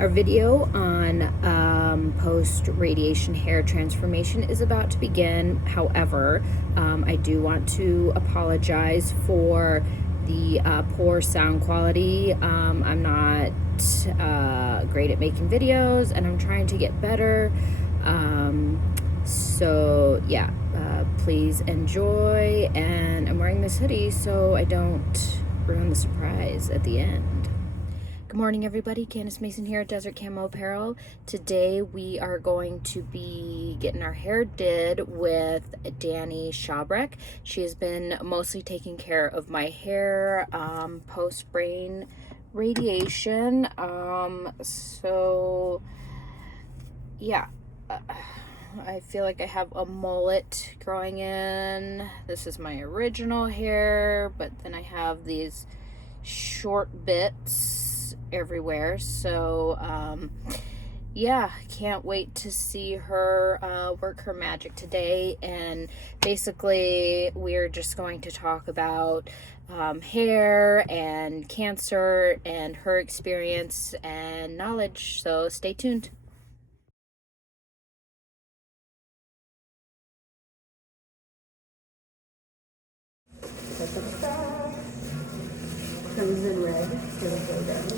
Our video on post-radiation hair transformation is about to begin. However, I do want to apologize for the poor sound quality. I'm not great at making videos, and I'm trying to get better. So yeah, please enjoy. And I'm wearing this hoodie so I don't ruin the surprise at the end. Good morning, everybody. Candace Mason here at Desert Camo Apparel. Today we are going to be getting our hair did with Dani Chabrek. She has been mostly taking care of my hair post-brain radiation. So yeah, I feel like I have a mullet growing in. This is my original hair, but then I have these short bits everywhere. So yeah, can't wait to see her work her magic today. And basically we're just going to talk about hair and cancer and her experience and knowledge. So stay tuned. Comes in red, so we go down.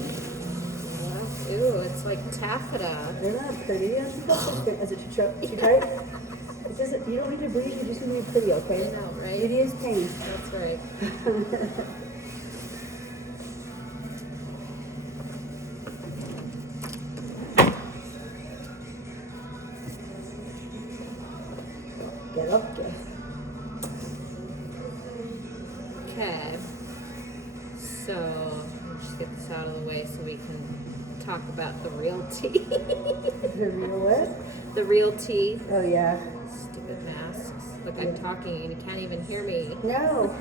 Ooh, it's like taffeta. They're not pretty. Is it too tight? It doesn't. You don't need to breathe. You just need to be pretty, okay? I know, right? It is pain. That's right. Get up, get. Okay. So, let's just get this out of the way so we can talk about the real tea. The real what? The real tea. Oh yeah. Stupid masks. Look, I'm talking and you can't even hear me. No.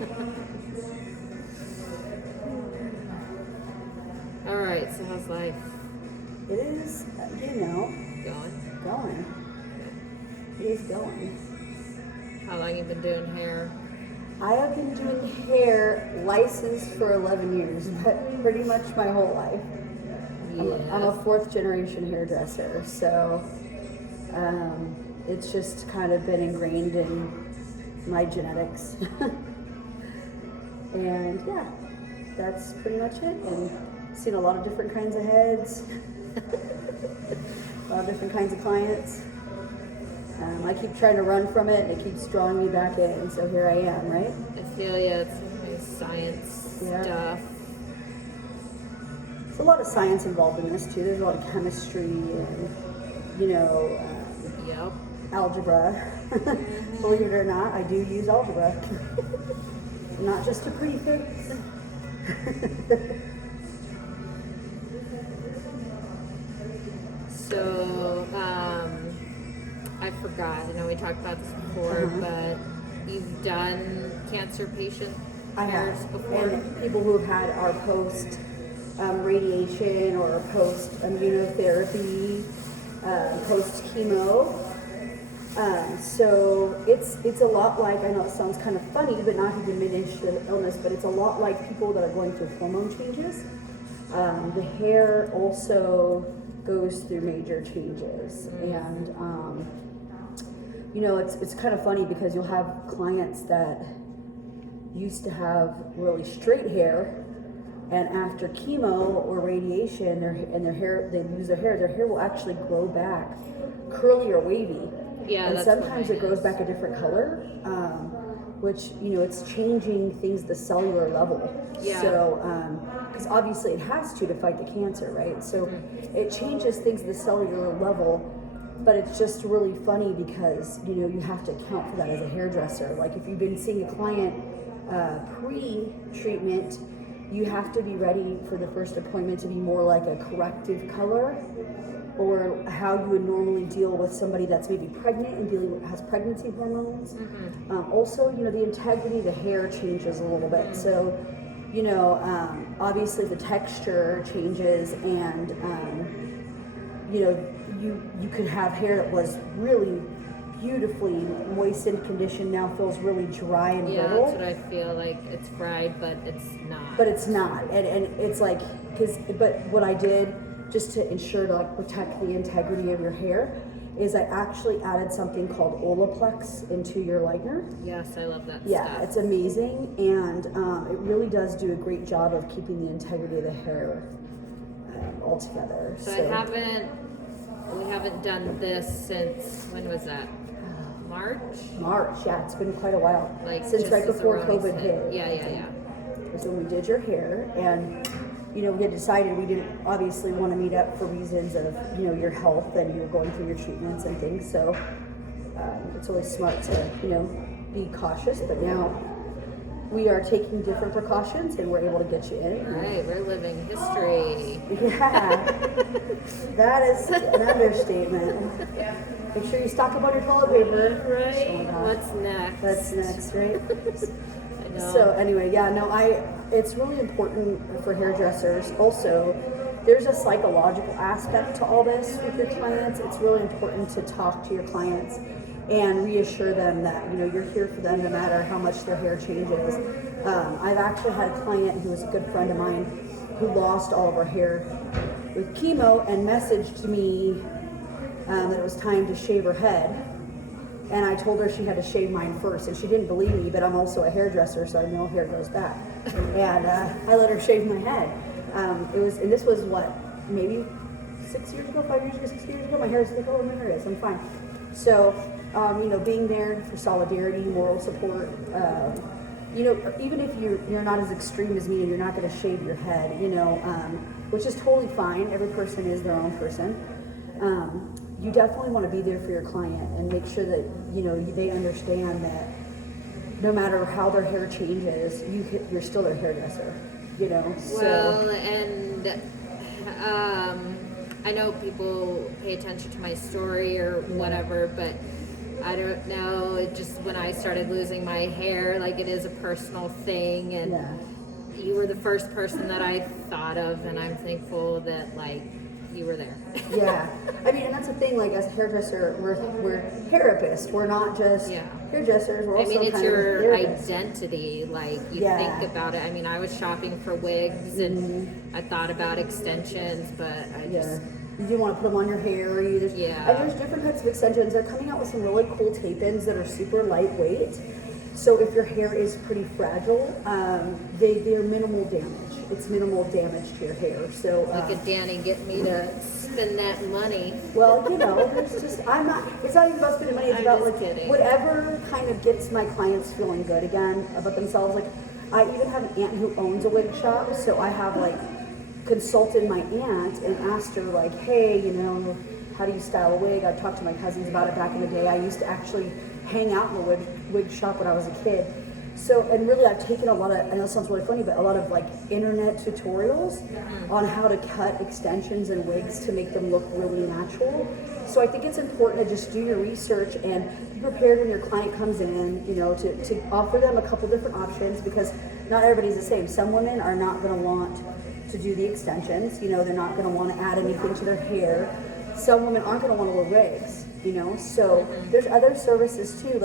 Alright, so how's life? It is, Going? going. It is going. How long you been doing hair? I have been doing hair licensed for 11 years, but pretty much my whole life. Yes. I'm a fourth generation hairdresser, so it's just kind of been ingrained in my genetics. And yeah, that's pretty much it. And seen a lot of different kinds of heads, a lot of different kinds of clients. I keep trying to run from it, and it keeps drawing me back in, so here I am, right? I feel ya, it's like science stuff. There's a lot of science involved in this too. There's a lot of chemistry and, Yep. algebra. Believe it or not, I do use algebra. Not just a pretty face. So, I forgot. I know we talked about this before, but you've done cancer patient hairs before? And people who have had our post radiation or post immunotherapy, post chemo. So it's a lot like, I know it sounds kind of funny, but not to diminish the illness, but it's a lot like people that are going through hormone changes. The hair also goes through major changes, and it's kind of funny because you'll have clients that used to have really straight hair, and after chemo or radiation, their hair, they lose their hair will actually grow back curly or wavy. Yeah, and that's sometimes what it grows back a different color, which it's changing things at the cellular level. Yeah. So because obviously it has to fight the cancer, right? So it changes things at the cellular level. But it's just really funny because, you have to account for that as a hairdresser. Like if you've been seeing a client pre-treatment, you have to be ready for the first appointment to be more like a corrective color, or how you would normally deal with somebody that's maybe pregnant and has pregnancy hormones. Also, the integrity of the hair changes a little bit. So, obviously the texture changes, and, you could have hair that was really beautifully moistened, conditioned, now feels really dry and brittle. Yeah, that's what I feel like. It's fried, but it's not. But it's not, and it's like, but what I did just to ensure to like protect the integrity of your hair, is I actually added something called Olaplex into your lightener. Yes, I love that Yeah, stuff. it's amazing, and it really does do a great job of keeping the integrity of the hair all together. So we haven't done this since, when was that? March, yeah, it's been quite a while. like Since just right as before Ronnie COVID said. hit. Yeah. Was when we did your hair, and we had decided we didn't obviously want to meet up for reasons of your health, and you were going through your treatments and things. So it's always smart to be cautious. But now we are taking different precautions, and we're able to get you in. Right, we're living history. Yeah, that is an understatement. Make sure you stock up on your toilet paper. Right. Oh, What's next? that's next, right? I know. So anyway, yeah, no, it's really important for hairdressers. Also, there's a psychological aspect to all this with your clients. It's really important to talk to your clients and reassure them that you're here for them no matter how much their hair changes. I've actually had a client who was a good friend of mine who lost all of her hair with chemo and messaged me that it was time to shave her head. And I told her she had to shave mine first, and she didn't believe me, but I'm also a hairdresser, so I know hair goes back. And I let her shave my head. This was what, maybe 6 years ago, 5 years ago, 6 years ago. My hair is like, oh, my hair is, I'm fine. So, being there for solidarity, moral support, even if you're not as extreme as me and you're not going to shave your head, which is totally fine. Every person is their own person. You definitely want to be there for your client and make sure that they understand that no matter how their hair changes, you're still their hairdresser. Well, and I know people pay attention to my story or whatever, but I don't know. It just, when I started losing my hair, like, it is a personal thing, and you were the first person that I thought of, and I'm thankful that you were there. Yeah, I mean, and that's the thing. Like, as a hairdresser, we're therapists. We're not just hairdressers. We're also it's kind your of therapists. identity. You think about it. I mean, I was shopping for wigs, and I thought about extensions, but I just. You do want to put them on your hair. And there's different types of extensions. They're coming out with some really cool tape-ins that are super lightweight. So if your hair is pretty fragile, they're minimal damage. It's minimal damage to your hair. So Look at Danny getting me to spend that money. Well, it's just, it's not even about spending money. It's I'm about just kidding. Whatever kind of gets my clients feeling good again about themselves. Like, I even have an aunt who owns a wig shop, so I have consulted my aunt and asked her hey, how do you style a wig? I've talked to my cousins about it back in the day. I used to actually hang out in a wig shop when I was a kid. So, and really I've taken a lot of, I know it sounds really funny, but a lot of internet tutorials on how to cut extensions and wigs to make them look really natural. So I think it's important to just do your research and be prepared when your client comes in, to offer them a couple different options, because not everybody's the same. Some women are not going to want to do the extensions, they're not going to want to add anything to their hair. Some women aren't going to want to wear wigs, so there's other services too.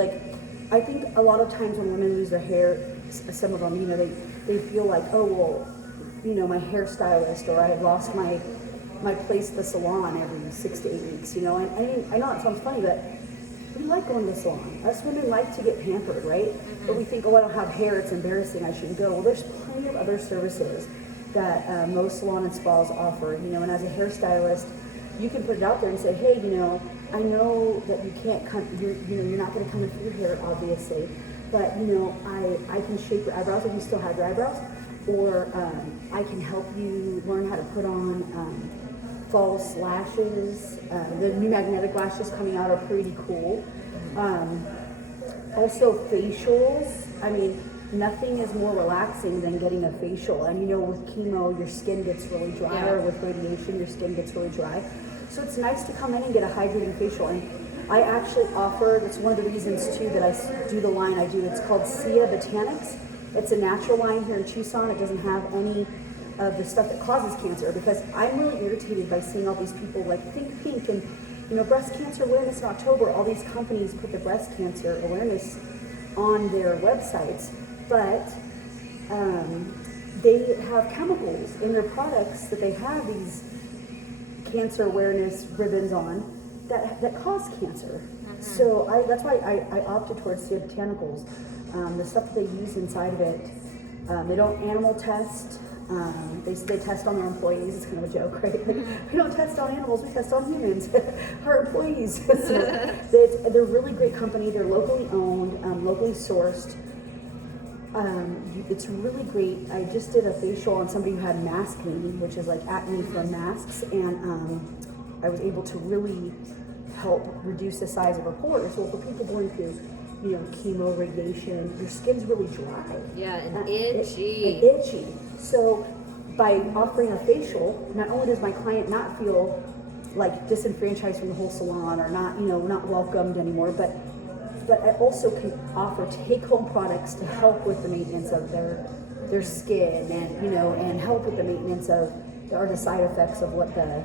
I think a lot of times when women lose their hair, some of them, they feel like, oh, well, my hairstylist, or I have lost my place at the salon every 6 to 8 weeks, and I know it sounds funny, but we like going to the salon. Us women like to get pampered, right? But we think, oh, I don't have hair, it's embarrassing, I shouldn't go. Well, there's plenty of other services that most salon and spas offer, and as a hairstylist, you can put it out there and say, hey, I know that you can't come, you're not going to come in for your hair, obviously, but I can shape your eyebrows if you still have your eyebrows, or I can help you learn how to put on false lashes. The new magnetic lashes coming out are pretty cool. Also facials. I mean, nothing is more relaxing than getting a facial. And with chemo, your skin gets really dry, or with radiation, your skin gets really dry. So it's nice to come in and get a hydrating facial. And I actually offer, that's one of the reasons too that I do the line I do. It's called Sia Botanics. It's a natural line here in Tucson. It doesn't have any of the stuff that causes cancer, because I'm really irritated by seeing all these people Think Pink and breast cancer awareness in October. All these companies put the breast cancer awareness on their websites, but they have chemicals in their products that they have these cancer awareness ribbons on that cause cancer. So that's why I opted towards the botanicals. The stuff they use inside of it, they don't animal test. They test on their employees. It's kind of a joke, right? Like, we don't test on animals, we test on humans, our employees. So they're a really great company. They're locally owned, locally sourced. It's really great. I just did a facial on somebody who had maskne, which is like acne from masks, and I was able to really help reduce the size of her pores. Well, for people going through, chemo, radiation, your skin's really dry. Yeah, and itchy. And itchy. So by offering a facial, not only does my client not feel like disenfranchised from the whole salon or not, not welcomed anymore, but I also can offer take-home products to help with the maintenance of their skin and help with the maintenance of the side effects of what the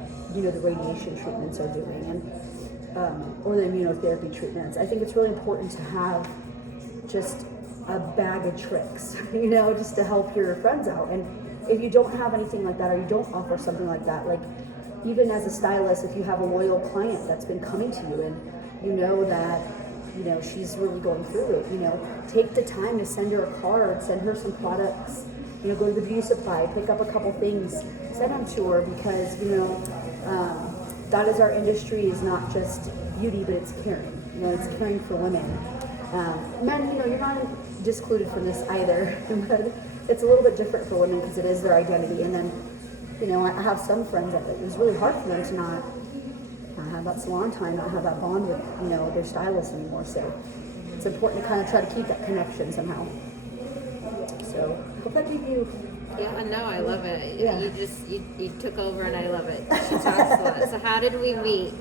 radiation treatments are doing or the immunotherapy treatments. I think it's really important to have just a bag of tricks, just to help your friends out. And if you don't have anything like that, or you don't offer something like that, like even as a stylist, if you have a loyal client that's been coming to you and you know that she's really going through it, take the time to send her a card, send her some products, go to the beauty supply, pick up a couple things, send them to her, because that is our industry, is not just beauty, but it's caring. It's caring for women. Men, you're not discluded from this either, but it's a little bit different for women because it is their identity. And then, I have some friends that it was really hard for them to not have that salon time, not have that bond with, their stylist anymore. So it's important to kind of try to keep that connection somehow. So I hope that gave you. Yeah, no, I love it. Yeah. You took over, and I love it. She talks a lot. So how did we meet?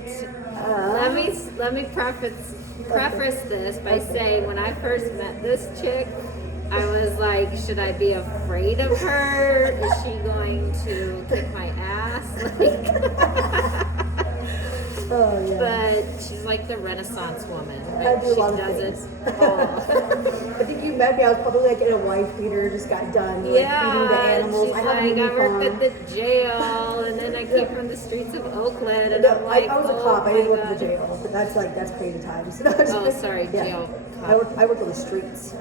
Let me preface this by saying, when I first met this chick, I was like, should I be afraid of her? Is she going to kick my ass? Oh, yeah. But she's like the Renaissance woman, right? I do a lot She of does things. it all. I think you met me. I was probably like in a wife beater, just got done feeding the animals. She's I like, I worked at the jail, and then I came from the streets of Oakland, and I'm like, I was a oh cop. I my didn't work at God. the jail. But that's crazy times. Oh, sorry, jail cop. I worked on the streets.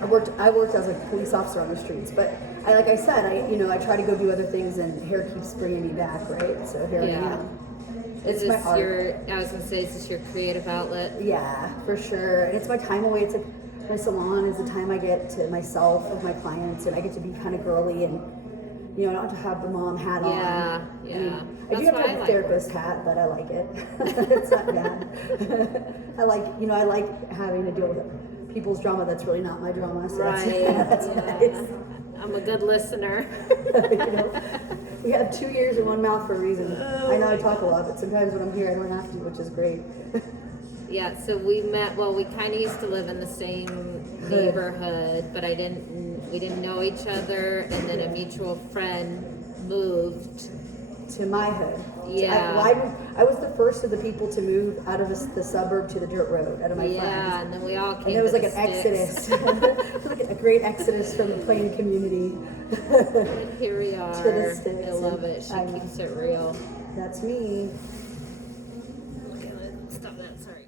I worked as a police officer on the streets, but like I said, I try to go do other things, and hair keeps bringing me back, right? So here I am. Is It's my this art. I was gonna say, is this your creative outlet? Yeah, for sure. And it's my time away. It's like my salon is the time I get to myself with my clients, and I get to be kind of girly and I don't have to have the mom hat on. Yeah. I do have That's to why have I a like therapist hat, but I like it. It's not bad. I like having to deal with people's drama that's really not my drama. So that's nice. I'm a good listener. We have 2 ears and one mouth for a reason. I know I talk a lot, but sometimes when I'm here, I don't have to, which is great. Yeah, so we met. Well, we kind of used to live in the same neighborhood, but we didn't know each other. And then a mutual friend moved to my hood. Yeah. I was the first of the people to move out of the suburb to the dirt road, out of my friends. Yeah, and then we all came. And it was to like the an sticks. exodus. It was like a great exodus from the plain community. And here we are. To the sticks. I love it. She keeps it real. That's me. Okay, let's stop that. Sorry.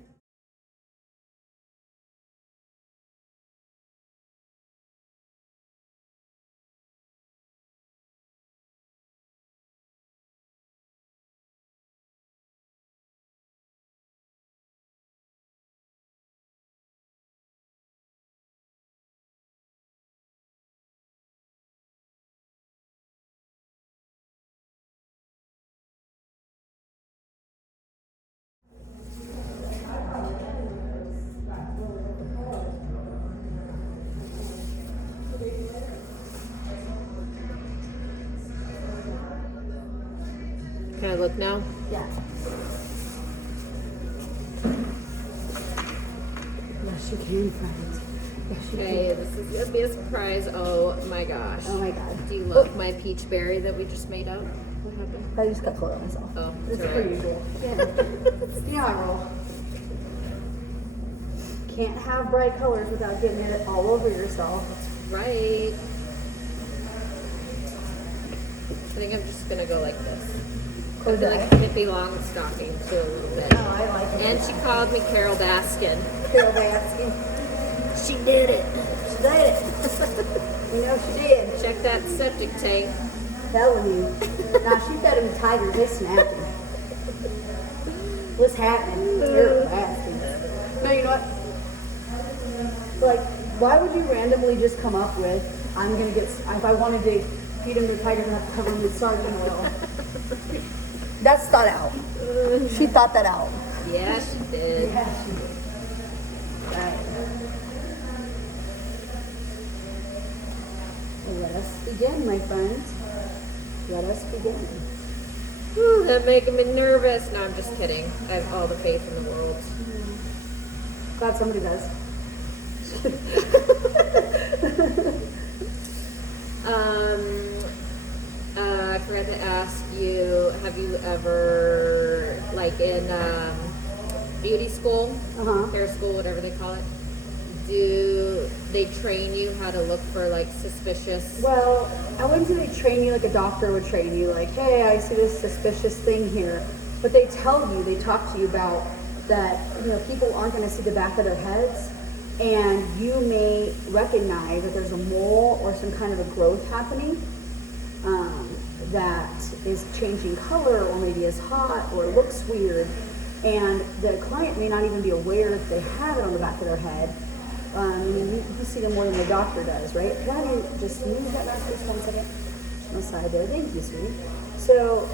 Can I look now? Yeah. Yes, you can, friends. Yes, you Okay, can. this is gonna be a surprise. Oh my gosh. Oh my God. Do you love my peach berry that we just made up? What happened? I just got color on myself. Oh, It's it's per alright. usual. Yeah. You know I roll. Can't have bright colors without getting it all over yourself. Right. I think I'm just gonna go like this. I feel like Pippi Longstocking too a little bit. Oh, I like it. And she called me Carole Baskin. Carole Baskin. She did it. She did it. You know she did. Check that septic tank. Telling you. Now she fed him tigers. They snapping. What's happening? Carole Baskin. No, you know what? Like, why would you randomly just come up with, I'm going to get, if I wanted to feed him to tigers, I have to cover him with sardine oil? That's thought out. She thought that out. Yeah, she did. Yeah, she did. Right. Let us begin, my friends. Let us begin. Ooh, that making me nervous. No, I'm just kidding. I have all the faith in the world. Glad somebody does. I forgot to ask you, have you ever, like in beauty school, hair school, whatever they call it, do they train you how to look for like suspicious? Well, I wouldn't say they train you like a doctor would train you, like, hey, I see this suspicious thing here. But they tell you, they talk to you about that, you know, people aren't going to see the back of their heads, and you may recognize that there's a mole or some kind of a growth happening that is changing color, or maybe is hot or looks weird, and the client may not even be aware if they have it on the back of their head. I mean, you see them more than the doctor does, right? Can you just move that back just 1 second? On the side there. Thank you, sweetie. So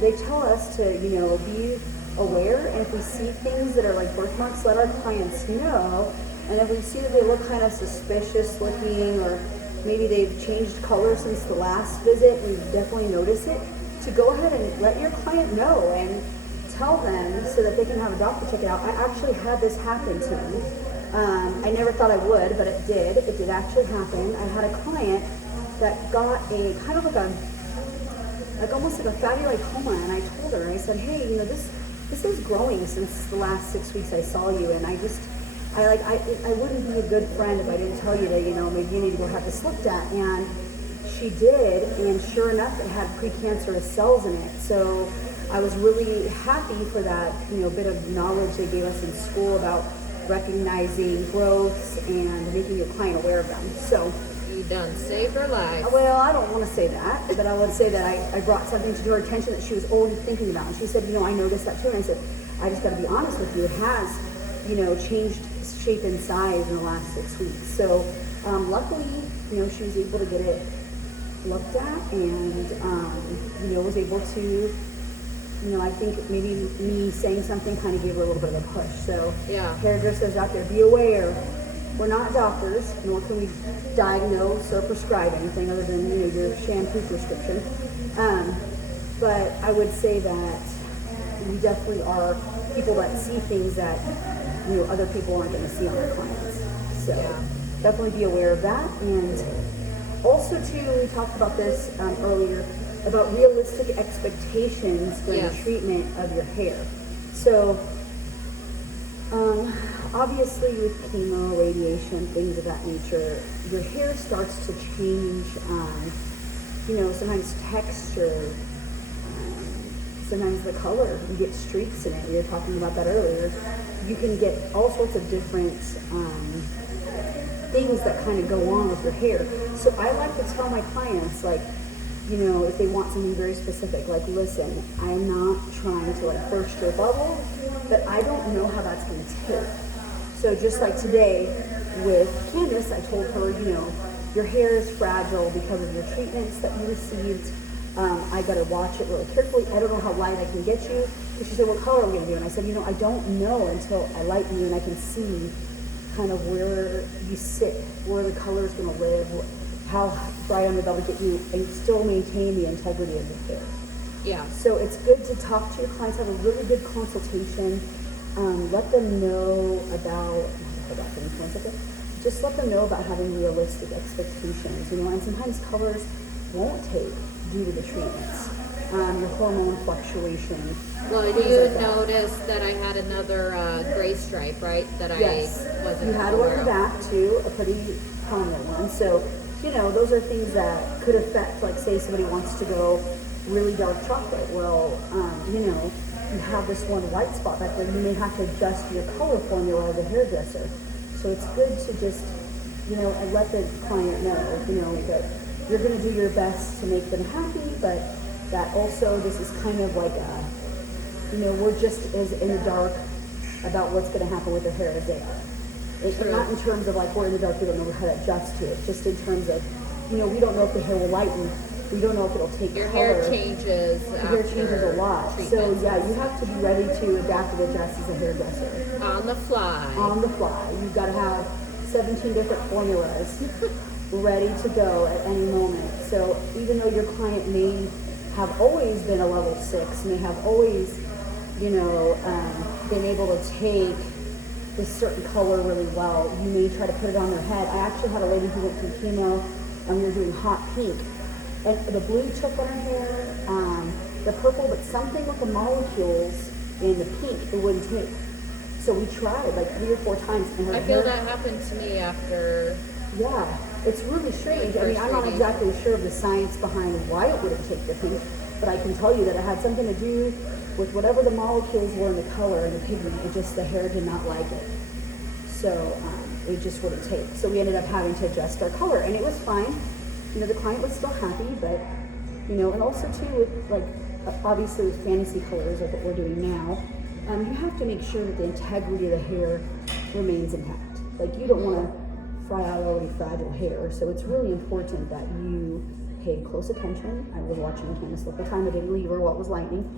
they tell us to, you know, be aware, and if we see things that are like birthmarks, let our clients know. And if we see that they look kind of suspicious looking, or maybe they've changed color since the last visit, we definitely notice it, to go ahead and let your client know and tell them so that they can have a doctor check it out. I actually had this happen to me. I never thought I would, but it did. It did actually happen. I had a client that got a kind of like almost like a fatty lipoma, and I told her, I said, hey, you know, this is growing since the last 6 weeks I saw you, and I wouldn't be a good friend if I didn't tell you that, you know, maybe you need to go have this looked at. And she did, and sure enough, it had precancerous cells in it. So I was really happy for that, you know, bit of knowledge they gave us in school about recognizing growths and making your client aware of them. So You done saved her life. well, I don't want to say that, but I would say that I brought something to her attention that she was already thinking about. And she said, you know, I noticed that too. And I said, I just got to be honest with you. It has, you know, changed shape and size in the last 6 weeks. So luckily, you know, she was able to get it looked at, and, you know, was able to, you know, I think maybe me saying something kind of gave her a little bit of a push. So Yeah. hairdressers out there, be aware. We're not doctors, nor can we diagnose or prescribe anything other than, you know, your shampoo prescription. But I would say that we definitely are people that see things that, you know, other people aren't going to see on their clients. So Yeah. definitely be aware of that. And also too, we talked about this earlier, about realistic expectations during Yes. the treatment of your hair. So obviously with chemo, radiation, things of that nature, your hair starts to change, you know, sometimes texture, sometimes the color. You get streaks in it. We were talking about that earlier. You can get all sorts of different things that kind of go on with your hair. So I like to tell my clients, like, you know, if they want something very specific, like, listen, I'm not trying to like burst your bubble, but I don't know how that's going to take. So just like today with Candace, I told her, you know, your hair is fragile because of your treatments that you received. I got to watch it really carefully. I don't know how light I can get you. And she said, what color are we going to do? And I said, you know, I don't know until I light you and I can see kind of where you sit, where the color is going to live, how bright I'm going to get you, and still maintain the integrity of your hair. Yeah. So it's good to talk to your clients, have a really good consultation. Let them know about, hold on, give me 1 second. Just let them know about having realistic expectations, you know, and sometimes colors won't take due to the treatments, your hormone fluctuation. Well, things you like that. noticed that I had another gray stripe, right? That Yes, I wasn't you had one aware in the of. back too, a pretty prominent one. So, you know, those are things that could affect, like say somebody wants to go really dark chocolate. Well, you know, you have this one white spot back there. You may have to adjust your color formula as a hairdresser. So it's good to just, you know, and let the client know, you know, that you're going to do your best to make them happy, but that also this is kind of like a, you know, we're just as in the dark about what's going to happen with their hair as they are. It's not in terms of like we're in the dark, we don't know how to adjust to it. Just in terms of, you know, we don't know if the hair will lighten. We don't know if it'll take Your color. hair changes. Your hair changes a lot. So yeah, you have to be ready to adapt and adjust as a hairdresser. On the fly. On the fly. You've got to have 17 different formulas ready to go at any moment. So even though your client may have always been a level 6, may have always, you know, been able to take this certain color really well, you may try to put it on their head. I actually had a lady who went through chemo and we were doing hot pink. And the blue took on her hair, the purple, but something with the molecules in the pink, it wouldn't take. So we tried like 3 or 4 times. And her I feel that happened to me after. Yeah, it's really strange. I mean, I'm not exactly sure of the science behind why it wouldn't take the pink, but I can tell you that it had something to do with whatever the molecules were in the color and the pigment. It just, the hair did not like it. So it just wouldn't take. So we ended up having to adjust our color, and it was fine. You know, the client was still happy, but, you know, and also too with like, obviously with fantasy colors like what we're doing now, you have to make sure that the integrity of the hair remains intact. Like you don't want to fry out already fragile hair, so it's really important that you pay close attention. I was watching Candace the whole time. I didn't leave her while it was lightning,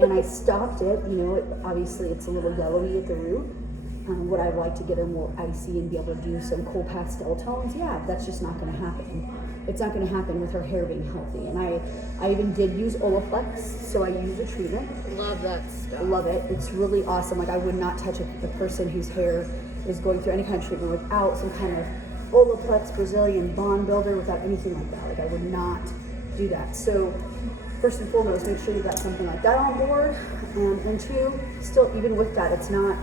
and I stopped it. You know, obviously it's a little yellowy at the root. Would I like to get her more icy and be able to do some cool pastel tones? Yeah, that's just not going to happen. It's not going to happen with her hair being healthy. And I even did use Olaplex, so I used a treatment. Love that stuff. Love it. It's really awesome. Like I would not touch a person whose hair is going through any kind of treatment without some kind of Olaplex Brazilian bond builder, without anything like that. Like I would not do that. So first and foremost, make sure you've got something like that on board. And 2, still even with that, it's not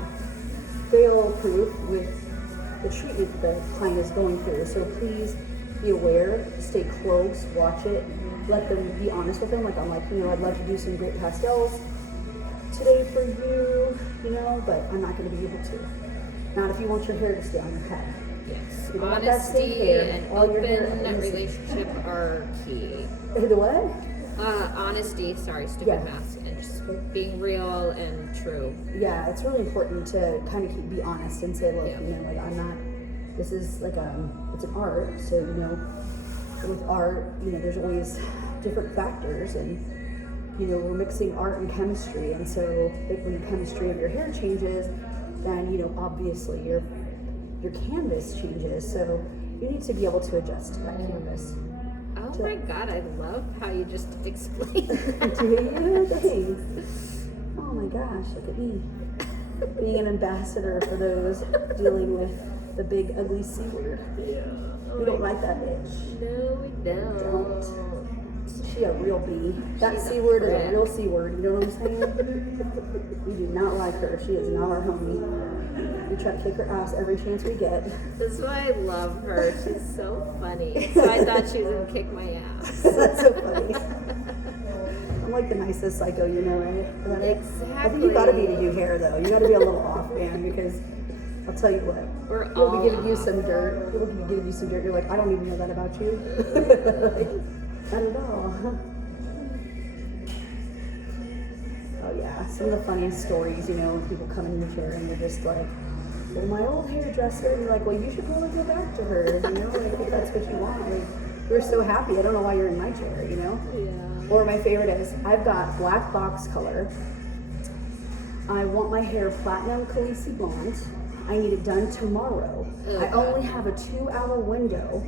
fail-proof with the treatment that the client is going through. So please be aware, stay close, watch it, let them be honest with them. Like I'm like, you know, I'd love to do some great pastels today for you, you know, but I'm not going to be able to. Not if you want your hair to stay on your head. Yes, You don't want honesty hair, and all your hair open is- relationship are key. The what? Honesty, stupid Yeah. mask, and just being real and true. Yeah, it's really important to kind of be honest and say, look, Yeah. you know, like I'm not, this is like it's an art, so you know, with art, you know, there's always different factors, and you know, we're mixing art and chemistry, and so when the chemistry of your hair changes, then you know, obviously your canvas changes, so you need to be able to adjust to that canvas. Oh my God, I love how you just explained that. Do you? Thanks. Oh my gosh, look at me. Being an ambassador for those dealing with the big ugly C word. Yeah. We don't like that bitch. No, we don't. She a real bee. That She's C a word is a prick. real C word. You know what I'm saying? We do not like her. She is not our homie. We try to kick her ass every chance we get. That's why I love her. She's so funny. So I thought she was gonna kick my ass. That's so funny. I'm like the nicest psycho, you know, right? Exactly. I think you gotta be to do hair though. You gotta be a little off, man, because I'll tell you what. We're We'll all be giving you off. some dirt. We'll be giving you some dirt. You're like, I don't even know that about you. Not at all. Oh yeah, some of the funniest stories, you know, when people come in your chair and you're just like, well, my old hairdresser, and you're like, well, you should probably go back to her, you know, like if that's what you want. Like, we're so happy. I don't know why you're in my chair, you know. Yeah. Or my favorite is, I've got black box color. I want my hair platinum Khaleesi blonde. I need it done tomorrow. Oh, I God. only have a 2-hour window,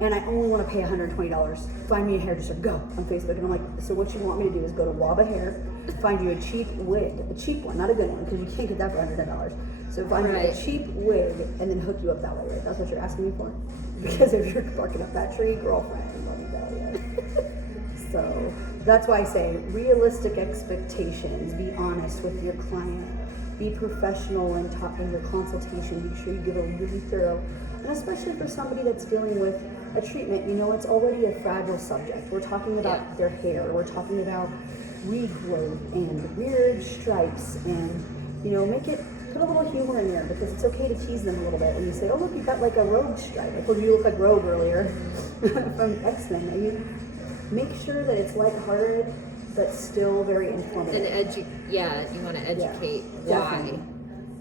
and I only want to pay $120. Find me a hairdresser. Go on Facebook. And I'm like, so what you want me to do is go to Waba Hair, find you a cheap wig, a cheap one, not a good one, because you can't get that for $110. So find you Right. a cheap wig and then hook you up that way, right? That's what you're asking me for? Because if you're barking up that tree, girlfriend, let me tell you. So that's why I say realistic expectations. Be honest with your client. Be professional in your consultation. Make sure you give a really thorough, and especially for somebody that's dealing with a treatment, you know it's already a fragile subject. We're talking about their hair. We're talking about regrowth and weird stripes, and you know, put a little humor in there, because it's okay to tease them a little bit. And you say, oh look, you've got like a Rogue stripe. I told you you look like Rogue earlier from X-Men. I mean, make sure that it's lighthearted but still very informative. And you want to educate why. Definitely.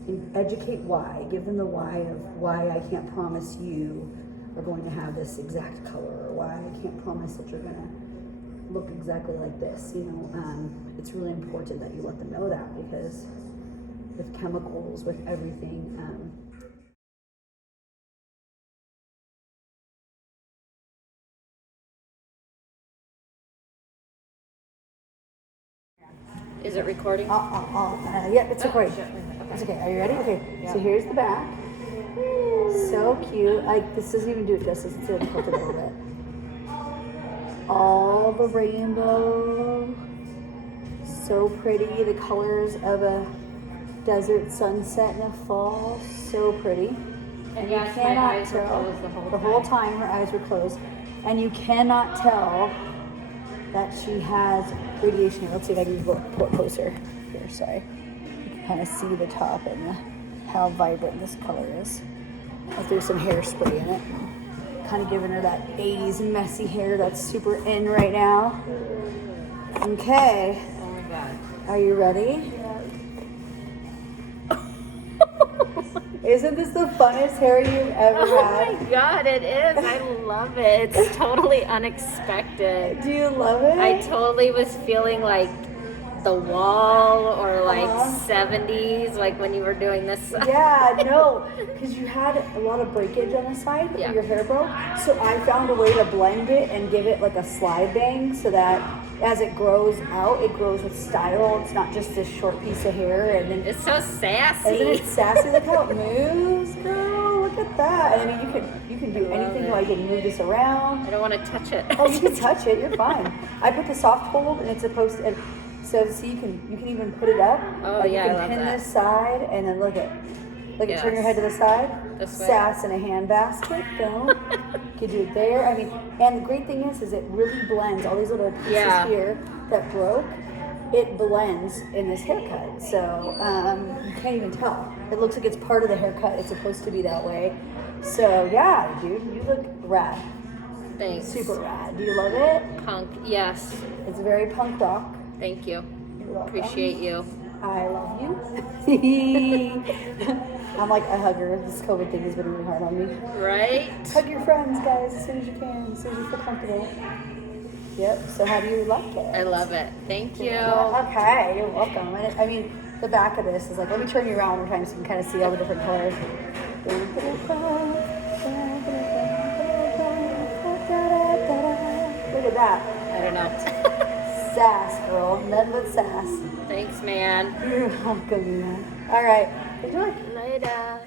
And educate why. Give them the why of why I can't promise you are going to have this exact color, or why I can't promise that you're going to look exactly like this. You know, it's really important that you let them know that, because with chemicals, with everything, Is it recording? yeah, it's recording. It's okay. Are you ready? Okay. Yeah. So here's the back. So cute. This doesn't even do it justice. It's really tilted a little bit. All the rainbow. So pretty. The colors of a desert sunset in the fall. So pretty. And you cannot tell. The whole time her eyes were closed. And you cannot tell that she has radiation here. Let's see if I can go closer. Here, sorry. You can kind of see the top and how vibrant this color is. I threw some hairspray in it. Kind of giving her that 80s messy hair that's super in right now. Okay. Oh my God. Are you ready? Isn't this the funnest hair you've ever had? Oh my God, it is. I love it. It's totally unexpected. Do you love it? I totally was feeling like The Wall, or like 70s, like when you were doing this. Yeah, no, because you had a lot of breakage on the side where your hair broke. So I found a way to blend it and give it like a slide bang, so that as it grows out, it grows with style. It's not just this short piece of hair. And then It's so sassy. Isn't it sassy? Look how it moves, girl. Look at that. I mean, you can do anything. I can move this around. I don't want to touch it. Oh, you can touch it. You're fine. I put the soft hold, and it's supposed to. So see, you can even put it up. Oh like yeah, you can I love pin that. this side, and then look at. Yes. Turn your head to the side. This way. Sass in a handbasket. Boom. You can do it there. I mean, and the great thing is it really blends. All these little pieces here that broke, it blends in this haircut. So you can't even tell. It looks like it's part of the haircut. It's supposed to be that way. So yeah, dude, you look rad. Thanks. Super rad. Do you love it? Punk, yes. It's very punk rock. Thank you. You're welcome. Appreciate you. I love you. I'm like a hugger. This COVID thing has been really hard on me. Right? Hug your friends, guys, as soon as you can, as soon as you feel comfortable. Yep. So how do you like it? I love it. Thank you. Okay, you're welcome. And I mean, the back of this is like, let me turn you around one more time so you can kind of see all the different colors. Look at that. I don't know. Sass, girl. Nothing but sass. Thanks, man. You're welcome, man. All right. Enjoy. Later.